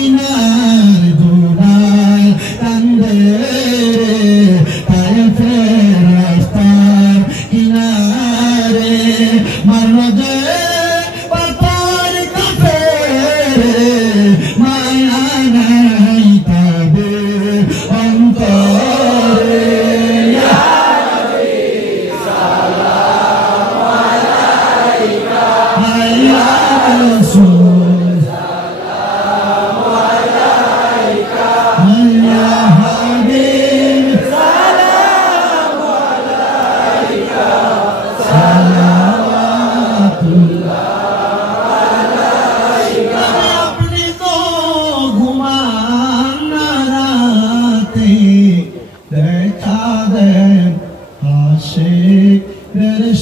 মদিনার দুনার কান্দে তায়েফের রাস্তার কিনারে মারলো যে পাতার কাছে মায়া নাই তাদের অন্তরে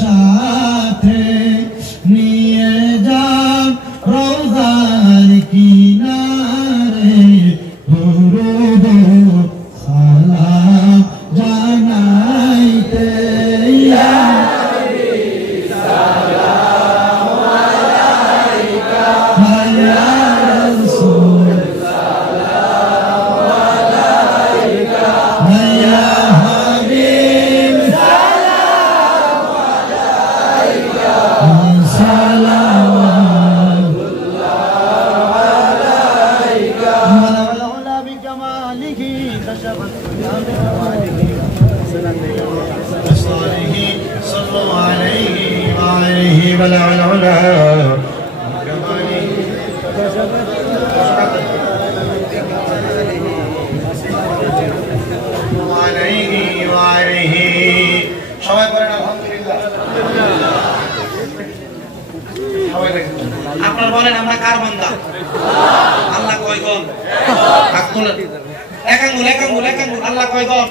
সাথে নিয়ে যান রওজার কিনারে দুরূদ সালাম জানাইতে ইয়া নবী সালাম আলাইকা ইয়া রাসূল সালাম আলাইকা ইয়া হাবিব সবাই বলেন আলহামদুলিল্লাহ। আপনারা বলেন আমরা কার বান্দা? আল্লাহ কয়জন? হাত তোলেন। এক আঙ্গুল এক আঙ্গুল এক আঙ্গুল। আল্লাহ কয়জন?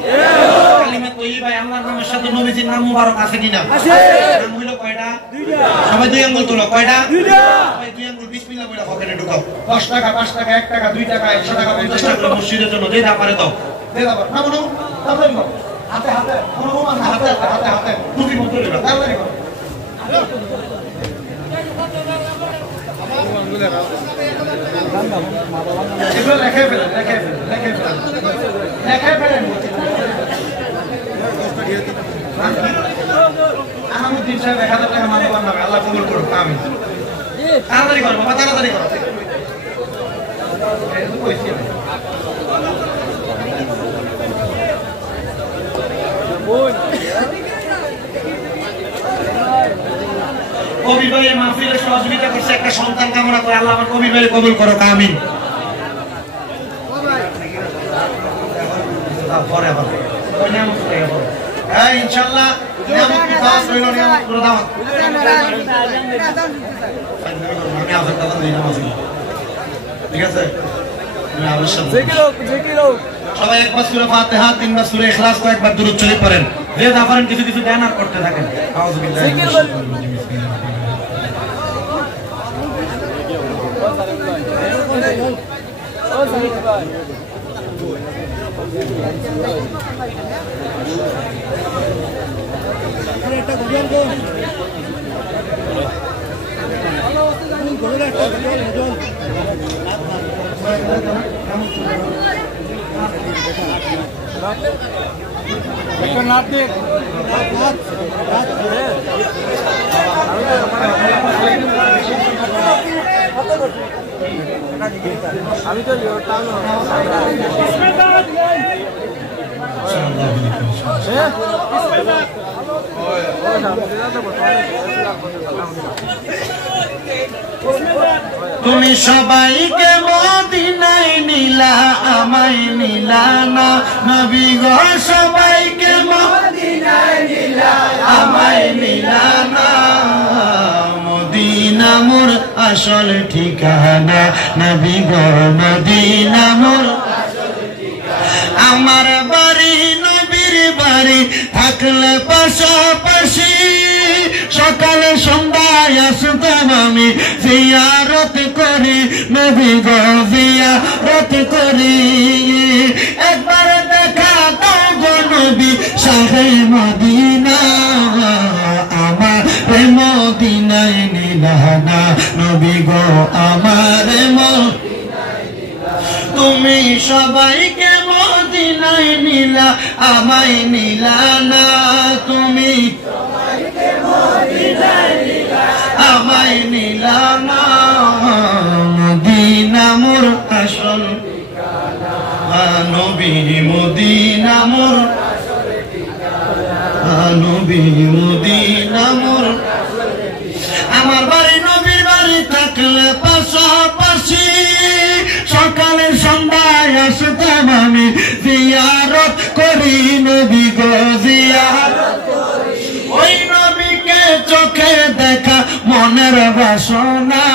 কালিমা তয়্যিবা আল্লাহর নামের সাথে নবীজির নাম মুবারক আছে কিনা? আছে। নাম হলো কয়টা? দুইটা। সবাই দুই আঙ্গুল তোলো। কয়টা? দুইটা। সবাই দুই আঙ্গুল বিসমিল্লাহ বলে পকেটে ঢুকাও। 10 টাকা 5 টাকা 1 টাকা 2 টাকা 100 টাকা 50 টাকা মসজিদের জন্য দে দা পারে দাও। দে দাও। না বলো তাড়াতাড়ি করো। হাতে হাতে কোনো না হাতে হাতে হাতে টুপি মত ধরে তাড়াতাড়ি করো। এগুলো লেখে ফেলেন লেখে ফেলেন লেখে ফেলেন লেখে ফেলেন। আহমুদ্দিন সাহেব 1000 টাকা মানবার নামে আল্লাহ কবুল করুক। আমিন। তাড়াতাড়ি করো বাবা তাড়াতাড়ি করো। কবির ভাইয়ের মাহফিলে সহযোগিতা করছে একটা সন্তান কামনা করে আল্লাহ আমার কবির ভাইয়ের কবুল করো। আমিন। ইনশাআল্লাহ ঠিক আছে। সবাই একবার সূরা ফাতিহা 3 বার সূরা ইখলাস কয়েকবার দুরূদ শরীফ পড়েন। যে যা পারেন কিছু কিছু ধ্যান আর করতে থাকেন। আউযু বিল্লাহি মিনাশ আমি তো তুমি সবাইকে মদিনায় নিলা আমায় নিলা না নবী গো সবাইকে মদিনায় নিলা আমায় নিলা না মদিনা মোর আসল ঠিকানা নবী গো মদিনা মোর আসল ঠিকানা আমার বাড়ি নবীর বাড়ি থাকলে পাশাপাশি সকালে সন্ধ্যায় আসতাম আমি জিয়ারত করি নবী গো জিয়ারত করি একবার দেখা দাও গো নবী শাহে মদিনা আমার মদিনায় নিলা না নবী গো আমার তুমি সবাইকে মদিনায় নিলা আমায় নিলা না তুমি সবাইকে মদিনায় নিলা আমায় নিলা না মদিনা মোর আসল ঠিকানা নবী মদিনা মোর আসল ঠিকানা নবী মদিনা মোর আমার বাড়ি নবীর বাড়ি থাকলে পাশাপাশি সকালে সন্ধ্যায় আসতাম আমি জিয়ারত করি নবী গো জিয়ারত করি ওই নবীকে চোখে দেখা মনের বাসনা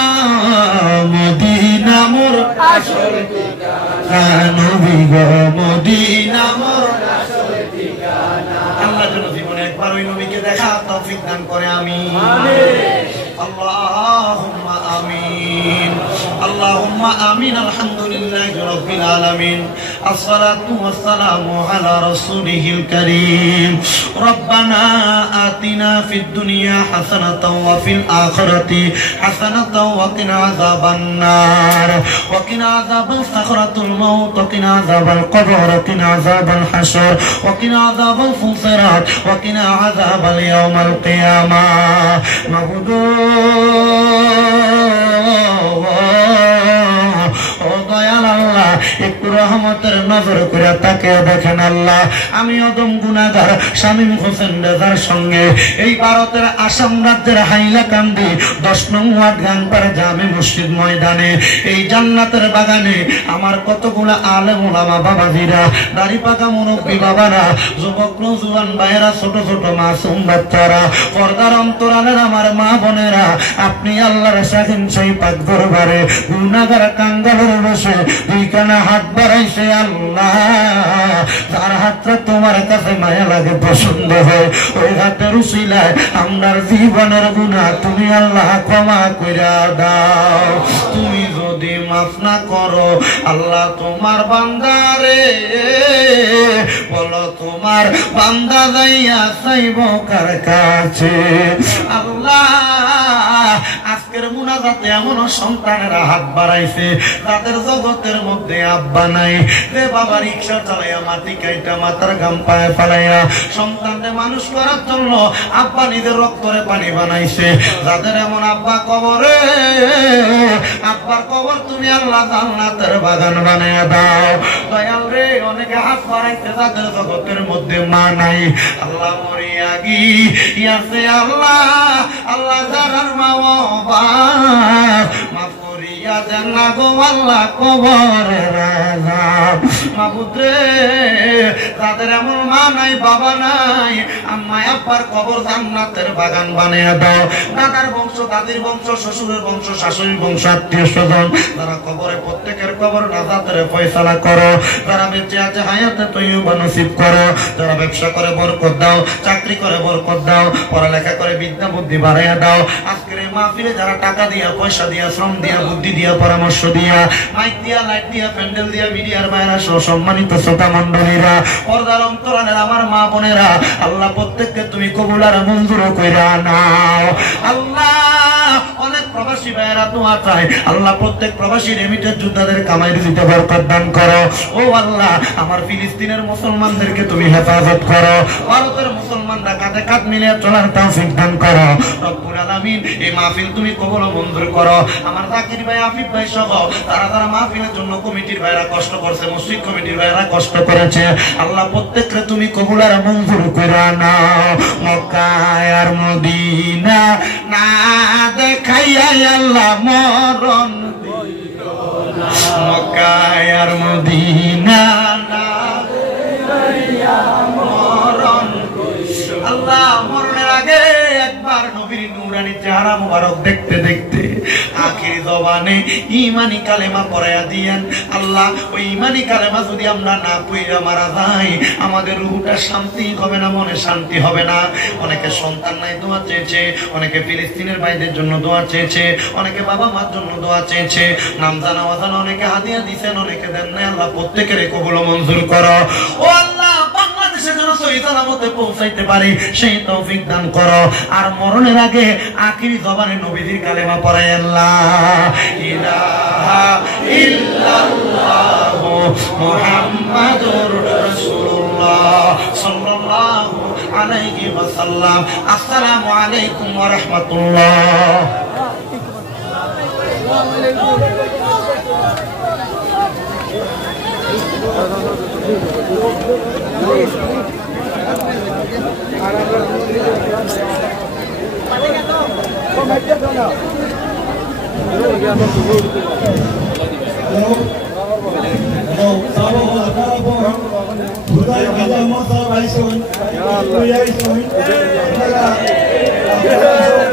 মদিনা মোর আসল ঠিকানা নবী গো মদিনা মোর আসল ঠিকানা আল্লাহ যেন জীবনে একবার ওই নবীকে দেখা তৌফিক দান করে আমিন আমিন اللهم آمين اللهم آمين الحمد لله رب العالمين الصلاة والسلام على رسوله الكريم ربنا آتنا في الدنيا حسنة وفي الآخرة حسنة وقنا عذاب النار وقنا عذاب سكرة الموت وقنا عذاب القبر وقنا عذاب الحشر وقنا عذاب الفصرات وقنا عذاب اليوم القيامة একটু রহমতের নজর করে তাকে দেখেন আল্লাহ আমি অদম গুনাহগার শামীম হোসেন রেজার সঙ্গে এই ভারতের আসাম রাজ্যের হাইলাকান্দি 10 নং ওয়ার্ড গাংপাড়া জামে মসজিদ ময়দানে এই জান্নাতের বাগানে আমার কতগুলো আলেম ওলামা বাবাজিরা দাড়ি পাকা মুরব্বী বাবারা যুবক নওজোয়ান ভাইয়েরা ছোট ছোট মাসুম বাচ্চারা পর্দার অন্তরালের আমার মা বোনেরা আপনি আল্লাহর শাহিন সেই পাক দরবারে গুনাহগার কাঙ্গালের বসে দুইখানা হাত বাড়াইছে আল্লাহ তার হাতটা তোমার কাছে মায়া লাগে পছন্দ হয় ওই হাতের উসিলায় আমার জীবনের গুনাহ তুমি আল্লাহ ক্ষমা কইরা দাও তুমি যদি মাফ না করো আল্লাহ তোমার বান্দারে বলো তোমার বান্দা যাইয়া চাইব কার কাছে আল্লাহ আজকের মুনাজাতে এমন সন্তানেরা হাত বাড়াইছে তাদের জগতের মধ্যে আব্বা নাই রে বাবা রিকশা চালাইয়া মাটি কাইটা মাথার গাম পায়ে ফালাইয়া সন্তানকে মানুষ করার জন্য আব্বা নিজের রক্তরে পানি বানাইছে যাদের এমন আব্বা কবরে আব্বার কবর তুমি আল্লাহ জান্নাতের বাগান বানাইয়া দাও দয়াল রে অনেকে হাত বাড়াইছে তাদের জগতের মধ্যে মা নাই আল্লাহ মরিয়া গিয়াছে আল্লাহ আল্লাহ যারার মা বাবা মাফ করিয়া দেন না গো আল্লাহ কবরের আযাব মাবুদ রে তাদের এমন মা নাই বাবা নাই আম্মা আব্বার কবর জান্নাতের বাগান বানিয়ে দাও দাদার বংশ দাদির বংশ শ্বশুরের বংশ শাশুড়ির বংশ আত্মীয় স্বজন যারা কবরে প্রত্যেকের কবর নাজাতের ফয়সালা করো যারা বেঁচে আছে হায়াতে তৈয়বা নসিব করো যারা ব্যবসা করে বরকত দাও চাকরি করে বরকত দাও পড়ালেখা করে বিদ্যা বুদ্ধি বাড়াইয়া দাও আজকের এই মাহফিলে যারা টাকা দিয়া পয়সা দিয়া শ্রম দিয়া বুদ্ধি দিয়া পরামর্শ দিয়া মাইক দিয়া লাইট দিয়া প্যান্ডেল দিয়া মিডিয়ার বাইরা সহ সম্মানিত শ্রোতা মণ্ডলীরা পর্দার অন্তরালের আমার মা বোনেরা আল্লাহ প্রত্যেককে তুমি কবুল আর মঞ্জুর কইরা নাও আল্লাহ অনেক প্রবাসী ভাইরা দোয়া চায় আল্লাহ প্রত্যেক প্রবাসী রেমিটেন্স যোদ্ধাদের কামাই রুজিতে বরকত দান করো ও আল্লাহ আমার ফিলিস্তিনের মুসলমানদেরকে তুমি হেফাজত করো ভারতের মুসলমানরা কাঁধে কাঁধ মিলিয়ে চলার তৌফিক দান করো রব্বুল আলামিন এই মাহফিল তুমি কবুল ও মঞ্জুর করো আমার জাকির ভাই আফিফ ভাই সহ তারা যারা মাহফিলের জন্য কমিটির ভাইরা কষ্ট করছে মসজিদ কমিটির ভাইরা কষ্ট করেছে আল্লাহ প্রত্যেককে তুমি কবুল আর মঞ্জুর কইরা নাও মক্কা আর মদিনা না দেখাইয়া আল্লাহ মরণ দিও না মক্কা আর মদিনা না দেখাইয়া মরণ আল্লাহ মরণের আগে একবার নবীর নূরানি চেহারা মুবারক দেখতে দেখতে আখির জবানে ঈমানি কালেমা পড়ায়া দিয়েন আল্লাহ ওই ঈমানি কালেমা যদি আমরা না পড়া মারা যাই আমাদের রূহটা শান্তি হবে না মনে শান্তি হবে না অনেকে সন্তান নাই দোয়া চেয়েছে অনেকে ফিলিস্তিনের ভাইদের জন্য দোয়া চেয়েছে অনেকে বাবা মার জন্য দোয়া চেয়েছে নাম জানা অজানা অনেকে হাদিয়া দিয়েছেন অনেকে দেন নাই আল্লাহ প্রত্যেকের কবুল মঞ্জুর করো ও আল্লাহ বাংলাদেশের জন্য সহিহ সালামতে পৌঁছাইতে পারি সেই তৌফিক দান করো আর মরণের আগে আখির জবানে নবীজির কালেমা পড়ায় আল্লাহ ইলাহা ইল্লাল্লাহ মুহাম্মাদুর রাসূলুল্লাহ সাল্লাল্লাহু আলাইহি ওয়াসাল্লাম। আসসালামু আলাইকুম ওয়া রাহমাতুল্লাহ। Ya Allah.